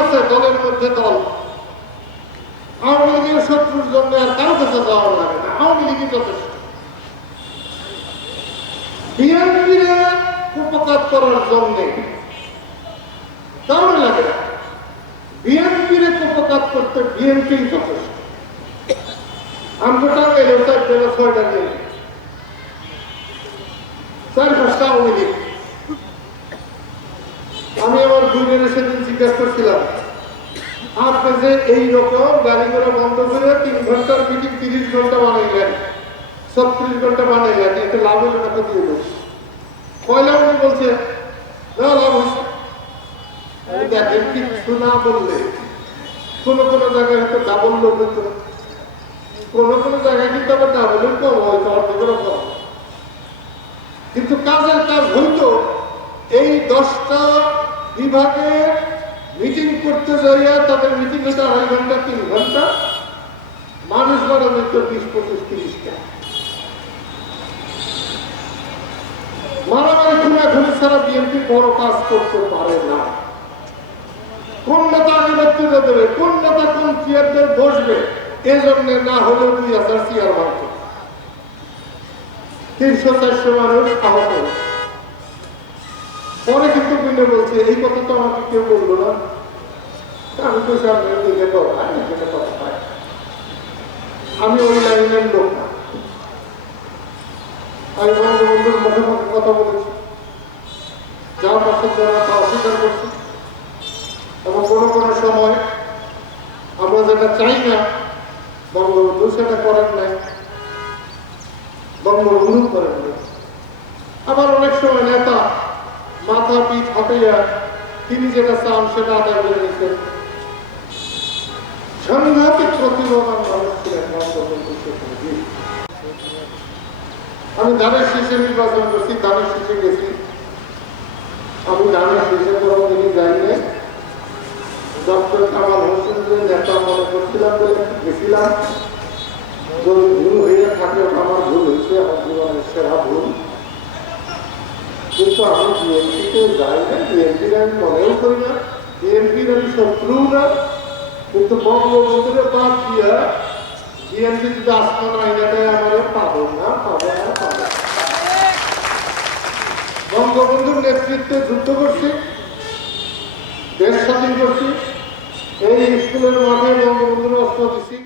আছে দলের মধ্যে দল। আওয়ামী লীগের শত্রুর জন্য আর কারো কাছে যাওয়া লাগে না, আওয়ামী লীগই যথেষ্ট। বিএনপির উপকার করার জন্য কারো লাগে না, বিএনপির উপকার করতে বিএনপি যথেষ্ট। আমরা টাঙ্গাইলে 4-6টা দিন 4-5টা আওয়ামী লীগ। আমি আমার দুজনের সেদিন জিজ্ঞাসা করছিলাম, আপনি যে এইরকম গাড়ি ঘোড়া বন্ধ করে 3 ঘন্টার মিটিং 30 ঘন্টা বানাইলেন, 36 ঘন্টা বানাইলেন, এতে লাভ হলো না? ক্ষতি হলো? পয়লা উনি বলছে না, লাভ হচ্ছে। দেখেন কিছু না বললে কোন কোন জায়গায় হয়তো ডাবল লোক হতো, কোন কোন জায়গায় কিন্তু আবার ডাবলের কম হয়তো, অর্ধেকেরও কম, কিন্তু কাজের কাজ হইতো। এই 10টা বিভাগের মিটিং করতে যাইয়া তাদের মিটিং হতো 2.5 ঘন্টা 3 ঘন্টা, মানুষ মারা যেত 20-25-30টা। মারামারি খুনাখুনি ছাড়া বিএনপি বড় কাজ করতে পারে না। কোন নেতা আগে বক্তৃতা দেবে, কোন নেতা কোন চেয়ারদের বসবে, এজন্য না হলেও 2000 চেয়ার ভাঙত, 300-400 মানুষ আহত। পরে কিন্তু বিনে বলছে এই কথা তো আমাকে কেউ বললো না। আমি তো আমি ওই লাইনের লোক না, আমি বঙ্গবন্ধুর মুখে মুখে কথা বলেছি, যা পছন্দ যারা তা অস্বীকার করছে, এবং কোনো কোনো সময় আমরা যেটা চাই না বঙ্গবন্ধু সেটা করেন নাই, বঙ্গবন্ধু করেন নাই। আবার অনেক সময় নেতা মাথা পিঠ হাঁটাইয়া তিনি যেটা চান সেটা আদায় করে নিতেন। সাংঘাতিক প্রতিভাবান মানুষ ছিলেন বঙ্গবন্ধু শেখ মুজিব। আমি ধানের শীষে নির্বাচন করছি, ধানের শীষে গেছি। আমি ধানের শীষে কোনো দিনই যাইনি। ডক্টর কামাল হোসেনের নেতা মনে করছিলাম বলে গেছিলাম। যদি ভুল হয়ে থাকে আমার ভুল হয়েছে, আমার জীবনের সেরা ভুল। কিন্তু আমি বিএনপিতে যাই না, বিএনপির আমি মনেও করি না, বিএনপির আমি শত্রু না। কিন্তু বঙ্গবন্ধুরে বাদ দিয়া বিএনপি যদি আসমান আইনাটাই আমাদের পাবো না, পাবো না, পাবো। বঙ্গবন্ধুর নেতৃত্বে যুদ্ধ করছি, দেশ স্বাধীন করছি, এই স্কুলের মাঠে বঙ্গবন্ধুর অস্ত্র দিচ্ছি।